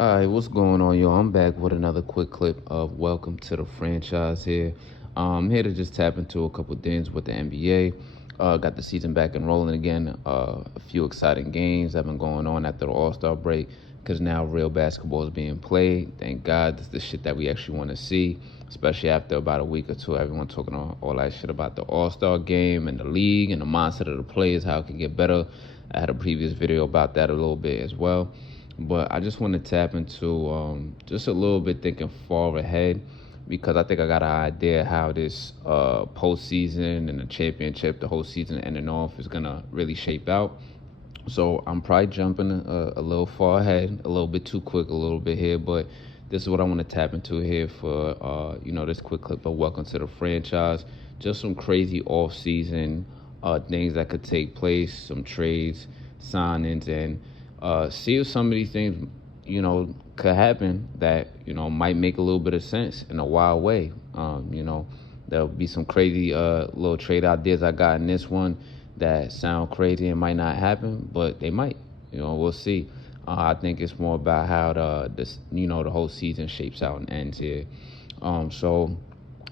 Alright, what's going on, yo? I'm back with another quick clip of Welcome to the Franchise here. I'm here to just tap into a couple things with the NBA. Got the season back and rolling again. A few exciting games have been going on after the All-Star break because now real basketball is being played. Thank God, that's the shit that we actually want to see, especially after about a week or two. Everyone talking all that shit about the All-Star game and the league and the mindset of the players, how it can get better. I had a previous video about that a little bit as well. But I just want to tap into just a little bit thinking far ahead because I think I got an idea how this postseason and the championship, the whole season ending off, is going to really shape out. So I'm probably jumping a little far ahead, a little bit too quick, a little bit here, but this is what I want to tap into here for, this quick clip of Welcome to the Franchise. Just some crazy off-season things that could take place, some trades, signings, and see if some of these things, could happen that, might make a little bit of sense in a wild way. There'll be some crazy little trade ideas I got in this one that sound crazy and might not happen, but they might. We'll see. I think it's more about how the whole season shapes out and ends here. So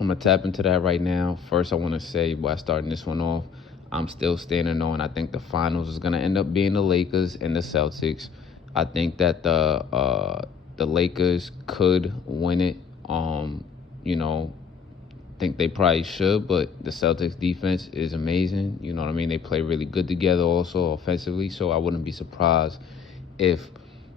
I'm gonna tap into that right now. First, I want to say, by starting this one off, I'm still standing on. I think the finals is gonna end up being the Lakers and the Celtics. I think that the Lakers could win it. Think they probably should, but the Celtics defense is amazing. You know what I mean? They play really good together also offensively, so I wouldn't be surprised if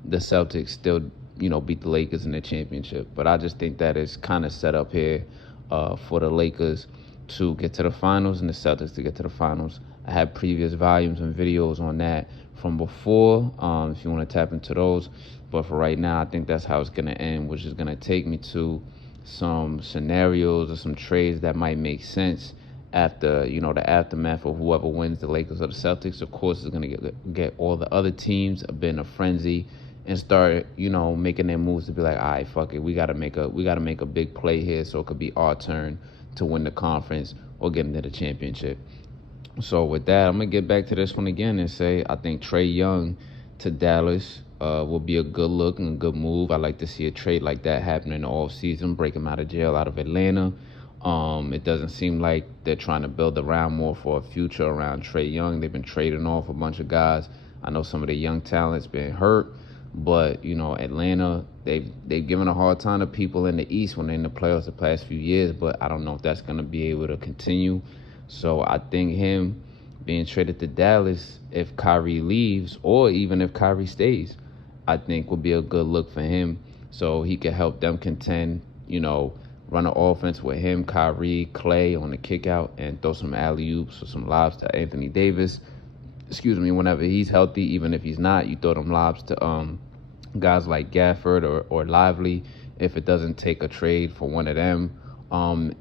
the Celtics still, beat the Lakers in the championship. But I just think that it's kind of set up here for the Lakers to get to the finals and the Celtics to get to the finals. I have previous volumes and videos on that from before, if you want to tap into those. But for right now, I think that's how it's going to end, which is going to take me to some scenarios or some trades that might make sense after, the aftermath of whoever wins, the Lakers or the Celtics. Of course, is going to get all the other teams a bit in a frenzy and start, making their moves to be like, all right, fuck it, we gotta make a big play here so it could be our turn to win the conference or get into the championship. So with that, I'm gonna get back to this one again and say I think Trey Young to Dallas will be a good look and a good move. I like to see a trade like that happen in the offseason, break him out of jail out of Atlanta. It doesn't seem like they're trying to build around more for a future around Trey Young. They've been trading off a bunch of guys. I know some of the young talent's been hurt, but Atlanta, they've given a hard time to people in the East when they're in the playoffs the past few years, but I don't know if that's going to be able to continue. So I think him being traded to Dallas, if Kyrie leaves or even if Kyrie stays, I think would be a good look for him. So he could help them contend, run an offense with him, Kyrie, Clay on the kick out, and throw some alley-oops or some lobs to Anthony Davis. Whenever he's healthy, even if he's not, you throw them lobs to guys like Gafford or Lively if it doesn't take a trade for one of them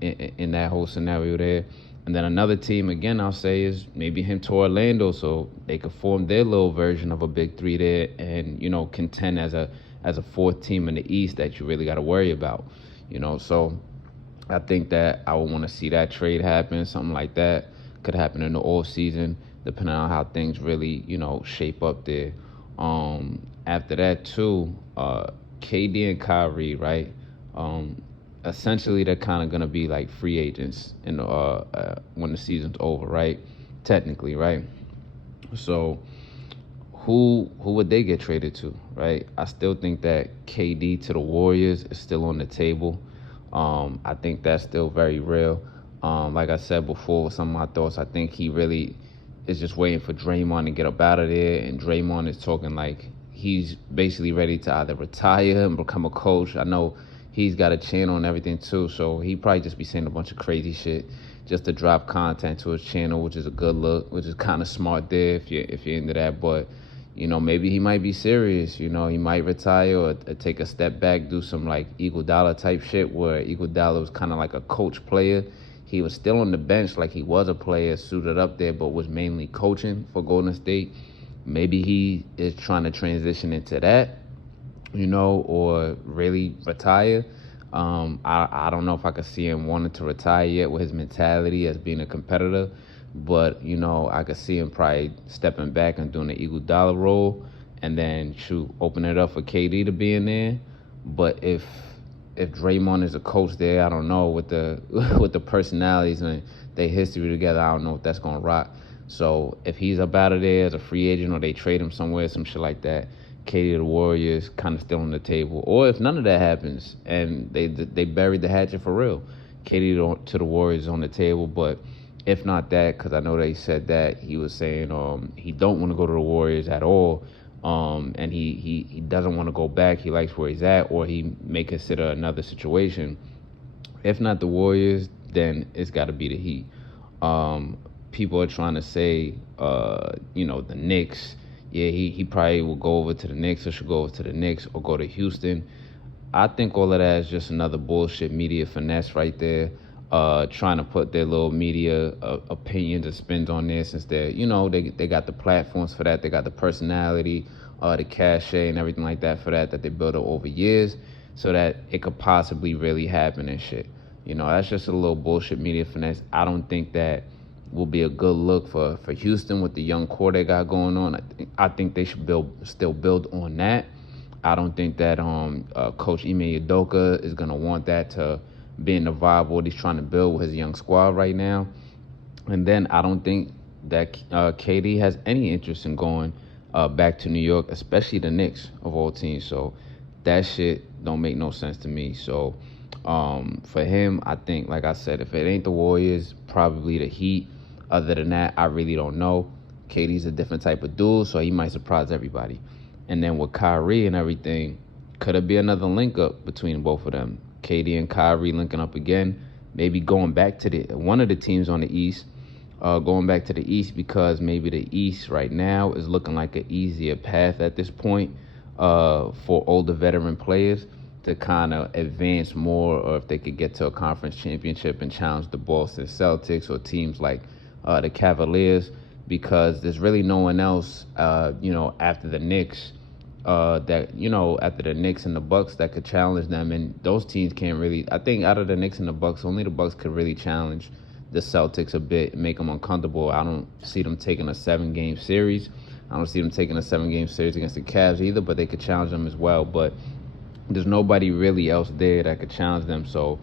in that whole scenario there. And then another team, again, I'll say, is maybe him to Orlando so they could form their little version of a big three there and, contend as a fourth team in the East that you really got to worry about, So I think that I would want to see that trade happen. Something like that could happen in the off season, depending on how things really, shape up there. After that, too, KD and Kyrie, right? Essentially they're kind of going to be like free agents in when the season's over, right? Technically, right? So who would they get traded to, right? I still think that KD to the Warriors is still on the table. I think that's still very real. Like I said before, some of my thoughts, I think he really is just waiting for Draymond to get up out of there, and Draymond is talking like he's basically ready to either retire and become a coach. I know he's got a channel and everything too, so he probably just be saying a bunch of crazy shit just to drop content to his channel, which is a good look, which is kind of smart there if you're into that. But maybe he might be serious. He might retire or take a step back, do some like Iguodala type shit where Iguodala was kind of like a coach player. He was still on the bench like he was a player, suited up there, but was mainly coaching for Golden State. Maybe he is trying to transition into that, or really retire. I don't know if I could see him wanting to retire yet with his mentality as being a competitor, but I could see him probably stepping back and doing the Iguodala role and then open it up for KD to be in there. But if Draymond is a coach there, I don't know, with the with the personalities and their history together, I don't know if that's gonna rock. So if he's up out of there as a free agent, or they trade him somewhere, some shit like that, KD to the Warriors kind of still on the table. Or if none of that happens and they buried the hatchet for real, KD to the Warriors on the table. But if not that, because I know they said that he was saying he don't want to go to the Warriors at all, and he doesn't want to go back. He likes where he's at, or he may consider another situation. If not the Warriors, then it's got to be the Heat. People are trying to say, the Knicks. Yeah, he probably will go over to the Knicks, or should go over to the Knicks, or go to Houston. I think all of that is just another bullshit media finesse right there, trying to put their little media opinions and spins on there, since they're, they got the platforms for that, they got the personality, the cachet and everything like that for that they built up over years, so that it could possibly really happen and shit. That's just a little bullshit media finesse. I don't think that will be a good look for Houston with the young core they got going on. I think they should still build on that. I don't think that Coach Ime Udoka is going to want that to be in the vibe what he's trying to build with his young squad right now. And then I don't think that KD has any interest in going back to New York, especially the Knicks of all teams. So that shit don't make no sense to me. So for him, I think, like I said, if it ain't the Warriors, probably the Heat. Other than that, I really don't know. KD's a different type of dude, so he might surprise everybody. And then with Kyrie and everything, could it be another link up between both of them? KD and Kyrie linking up again, maybe going back to one of the teams on the East, going back to the East, because maybe the East right now is looking like an easier path at this point for older veteran players to kind of advance more, or if they could get to a conference championship and challenge the Boston Celtics or teams like the Cavaliers, because there's really no one else, after the Knicks, after the Knicks and the Bucks that could challenge them. And those teams can't really, I think out of the Knicks and the Bucks, only the Bucks could really challenge the Celtics a bit and make them uncomfortable. I don't see them taking a 7-game series. I don't see them taking a 7-game series against the Cavs either, but they could challenge them as well. But there's nobody really else there that could challenge them. So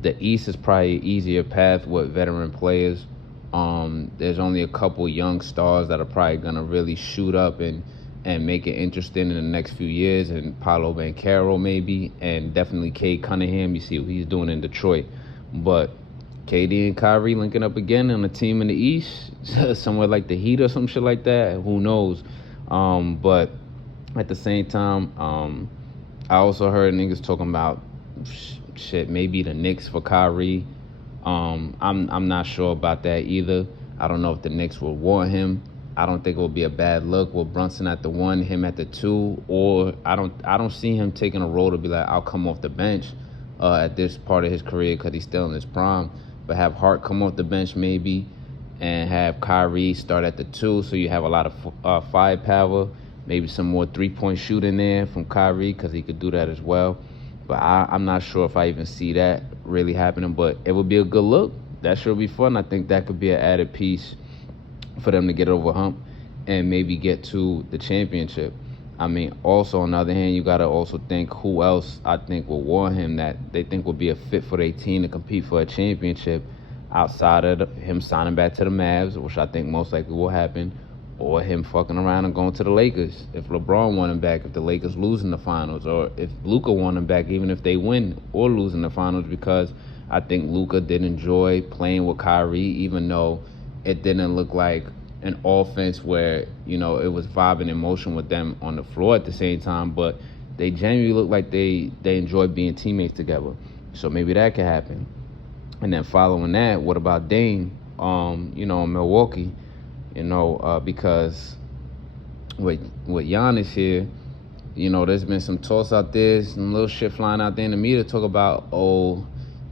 the East is probably an easier path with veteran players. There's only a couple young stars that are probably going to really shoot up and make it interesting in the next few years, and Paolo Banchero maybe, and definitely Cade Cunningham. You see what he's doing in Detroit. But KD and Kyrie linking up again on a team in the East, somewhere like the Heat or some shit like that, who knows? But at the same time, I also heard niggas talking about shit, maybe the Knicks for Kyrie. I'm not sure about that either. I don't know if the Knicks will want him. I don't think it will be a bad look with Brunson at the 1, him at the 2, or I don't see him taking a role to be like, I'll come off the bench at this part of his career because he's still in his prime. But have Hart come off the bench maybe, and have Kyrie start at the 2, so you have a lot of firepower. Maybe some more three-point shooting there from Kyrie, because he could do that as well. But I'm not sure if I even see that really happening. But it would be a good look. That sure be fun. I think that could be an added piece for them to get over hump and maybe get to the championship. I mean, also on the other hand, you got to also think who else I think will want him that they think will be a fit for their team to compete for a championship outside of him signing back to the Mavs, which I think most likely will happen, or him fucking around and going to the Lakers. If LeBron want him back, if the Lakers lose in the finals, or if Luka want him back, even if they win or lose in the finals, because I think Luka did enjoy playing with Kyrie, even though it didn't look like an offense where, it was vibing in motion with them on the floor at the same time, but they genuinely look like they enjoy being teammates together. So maybe that could happen. And then following that, what about Dame, in Milwaukee? Because with Giannis here, there's been some talks out there, some little shit flying out there in the media talk about,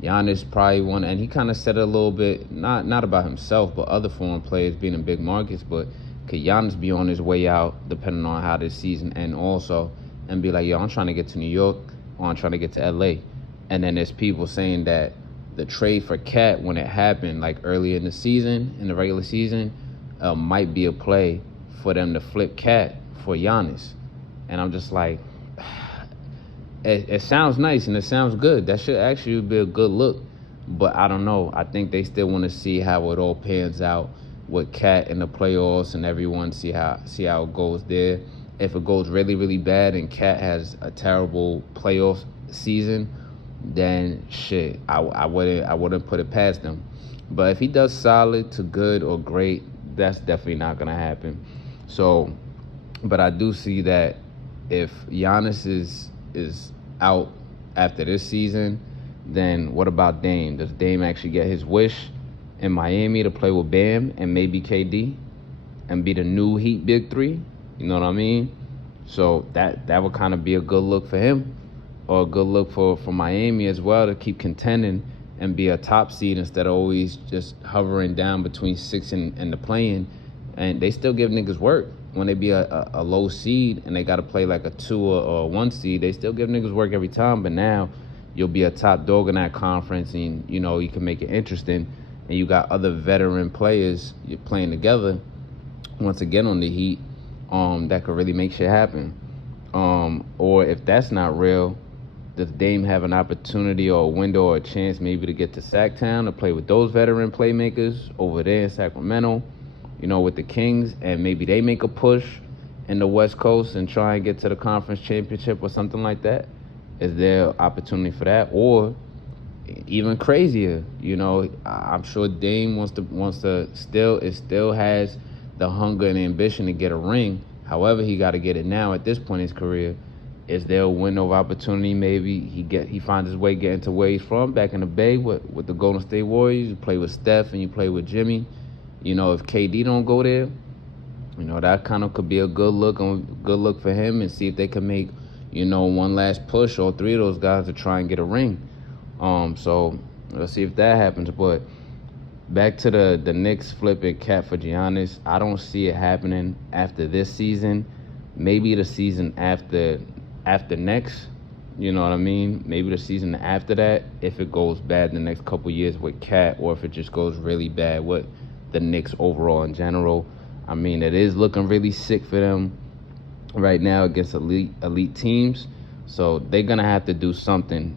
Giannis probably won, and he kind of said it a little bit, not about himself, but other foreign players being in big markets, but could Giannis be on his way out, depending on how this season ends also, and be like, yo, I'm trying to get to New York, or I'm trying to get to LA. And then there's people saying that the trade for Cat, when it happened, like earlier in the season, in the regular season, might be a play for them to flip Cat for Giannis. And I'm just like, it sounds nice and it sounds good. That should actually be a good look. But I don't know. I think they still want to see how it all pans out with Cat in the playoffs and everyone see how it goes there. If it goes really, really bad and Cat has a terrible playoff season, then shit, I wouldn't put it past them. But if he does solid to good or great, that's definitely not gonna happen. So, but I do see that if Giannis is out after this season, then what about Dame? Does Dame actually get his wish in Miami to play with Bam and maybe KD and be the new Heat Big Three? You know what I mean? So that would kind of be a good look for him, or a good look for Miami as well, to keep contending and be a top seed instead of always just hovering down between 6 and the play-in. And they still give niggas work. When they be a low seed and they got to play like a 2 or a 1 seed, they still give niggas work every time. But now you'll be a top dog in that conference, and, you know, you can make it interesting. And you got other veteran players you're playing together, once again on the Heat, that could really make shit happen. Or if that's not real, does Dame have an opportunity or a window or a chance maybe to get to Sacktown to play with those veteran playmakers over there in Sacramento, you know, with the Kings, and maybe they make a push in the West Coast and try and get to the conference championship or something like that? Is there opportunity for that? Or even crazier, you know, I'm sure Dame wants to still has the hunger and ambition to get a ring. However, he got to get it now at this point in his career. Is there a window of opportunity? Maybe he finds his way getting to where he's from, back in the Bay with the Golden State Warriors. You play with Steph and you play with Jimmy. You know, if KD don't go there, you know, that kind of could be a good look for him, and see if they can make, you know, one last push, all three of those guys, to try and get a ring. So let's see if that happens. But back to the Knicks flipping Cat for Giannis, I don't see it happening after this season. Maybe the season after next, you know what I mean? Maybe the season after that, if it goes bad the next couple years with Cat, or if it just goes really bad with the Knicks overall in general. I mean, it is looking really sick for them right now against elite teams. So they're going to have to do something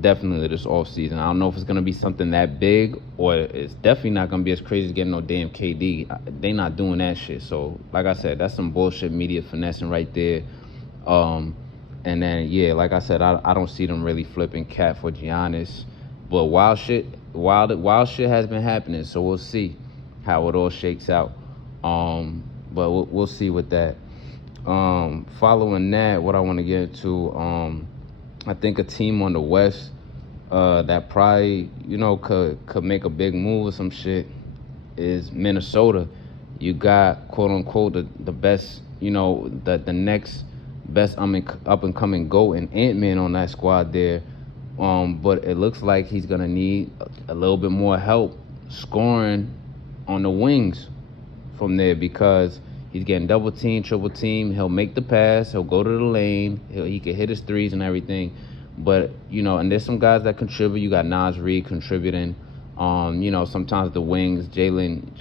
definitely this offseason. I don't know if it's going to be something that big, or it's definitely not going to be as crazy as getting no damn KD. They not doing that shit. So, like I said, that's some bullshit media finessing right there. And then, yeah, like I said, I don't see them really flipping Cat for Giannis. But wild shit has been happening, so we'll see how it all shakes out. But we'll see with that. Following that, what I want to get into, I think a team on the West that probably, you know, could make a big move or some shit is Minnesota. You got, quote unquote, the best, you know, the next best up and coming GOAT and Ant-Man on that squad there. But it looks like he's gonna need a little bit more help scoring on the wings from there, because he's getting double team, triple team. He'll make the pass. He'll go to the lane. He can hit his threes and everything. But, you know, and there's some guys that contribute. You got Nas Reed contributing. You know, sometimes the wings, Jalen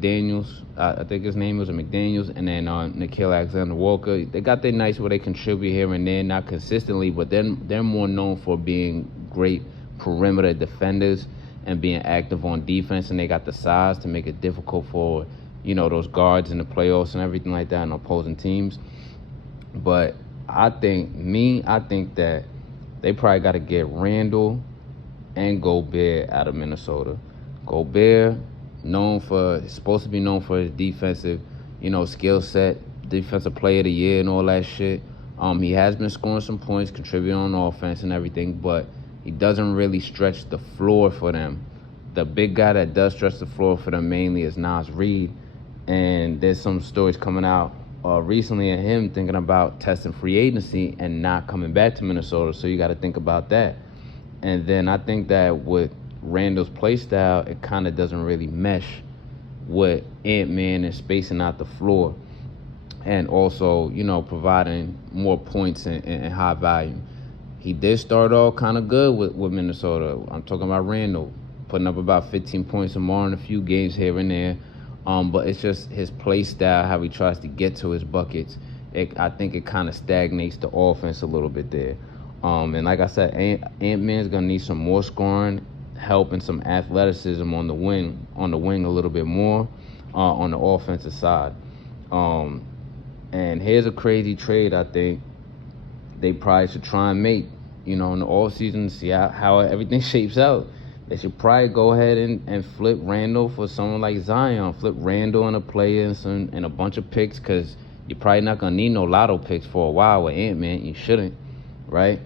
Daniels, I think his name was McDaniels, and then Nickeil Alexander-Walker. They got their nights where they contribute here and there, not consistently, but they're more known for being great perimeter defenders and being active on defense, and they got the size to make it difficult for, you know, those guards in the playoffs and everything like that in opposing teams. But I think that they probably got to get Randall and Gobert out of Minnesota. Gobert, supposed to be known for his defensive, you know, skill set, defensive player of the year and all that shit. He has been scoring some points, contributing on offense and everything, but he doesn't really stretch the floor for them. The big guy that does stretch the floor for them mainly is Nas Reed, and there's some stories coming out recently of him thinking about testing free agency and not coming back to Minnesota, so you got to think about that. And then I think that with Randall's play style, it kind of doesn't really mesh with Ant-Man and spacing out the floor, and also, you know, providing more points and high volume. He did start off kind of good with Minnesota. I'm talking about Randall, putting up about 15 points or more in a few games here and there. But it's just his play style, how he tries to get to his buckets. I think it kind of stagnates the offense a little bit there. And like I said, Ant-Man's gonna need some more scoring help and some athleticism on the wing a little bit more on the offensive side. And here's a crazy trade I think they probably should try and make, in the offseason, see how everything shapes out. They should probably go ahead and flip Randall for someone like Zion. Flip Randall and a player and a bunch of picks, because you're probably not going to need no lotto picks for a while with Ant-Man. You shouldn't, right?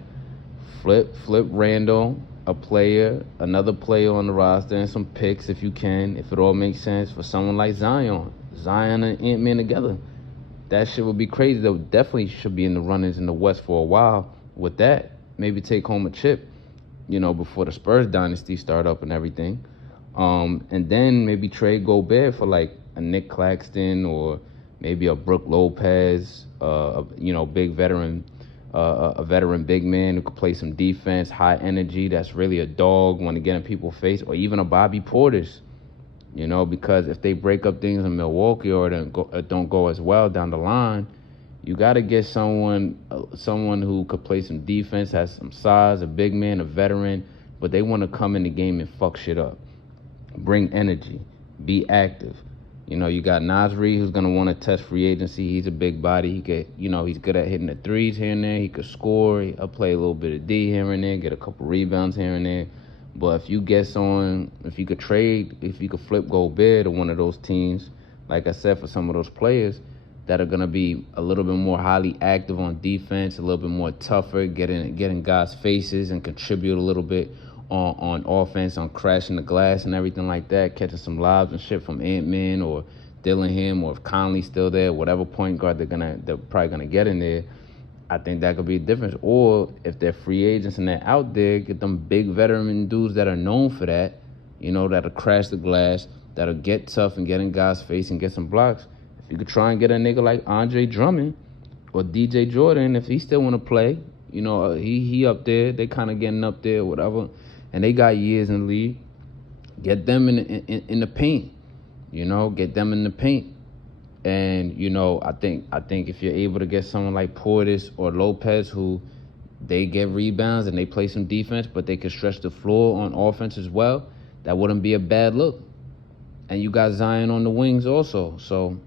Flip Randall, a player, another player on the roster, and some picks if you can, if it all makes sense, for someone like Zion. Zion and Ant-Man together. That shit would be crazy. They definitely should be in the runnings in the West for a while with that. Maybe take home a chip, before the Spurs dynasty start up and everything. And then maybe trade Gobert for like a Nick Claxton or maybe a Brook Lopez, big veteran, a veteran big man who could play some defense, high energy, that's really a dog when to get in people's face, or even a Bobby Portis. Because if they break up things in Milwaukee or don't go as well down the line, you got to get someone who could play some defense, has some size, a big man, a veteran, but they want to come in the game and fuck shit up. Bring energy, be active. You got Nasri, who's going to want to test free agency. He's a big body. He could, he's good at hitting the threes here and there. He could score. He'll play a little bit of D here and there, get a couple rebounds here and there. But if you could flip Gobert to one of those teams, like I said, for some of those players that are going to be a little bit more highly active on defense, a little bit more tougher, getting guys' faces and contribute a little bit on offense, on crashing the glass and everything like that, catching some lobs and shit from Ant-Man or Dillingham, or if Conley's still there, whatever point guard they're probably going to get in there. I think that could be a difference. Or if they're free agents and they're out there, get them big veteran dudes that are known for that, that'll crash the glass, that'll get tough and get in guys' face and get some blocks. If you could try and get a nigga like Andre Drummond or DJ Jordan, if he still want to play, he up there, they kind of getting up there, whatever, and they got years in the league, get them in the paint, get them in the paint. And, I think if you're able to get someone like Portis or Lopez, who they get rebounds and they play some defense, but they can stretch the floor on offense as well, that wouldn't be a bad look. And you got Zion on the wings also. So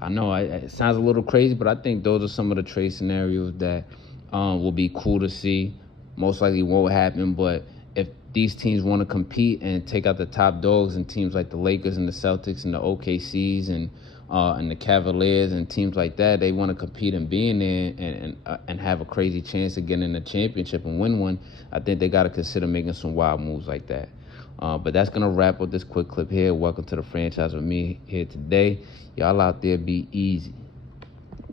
I know it sounds a little crazy, but I think those are some of the trade scenarios that will be cool to see. Most likely won't happen, but if these teams want to compete and take out the top dogs and teams like the Lakers and the Celtics and the OKCs and the Cavaliers and teams like that, they want to compete and be in there and have a crazy chance of getting in the championship and win one, I think they got to consider making some wild moves like that. But that's going to wrap up this quick clip here. Welcome to the franchise with me here today. Y'all out there, be easy.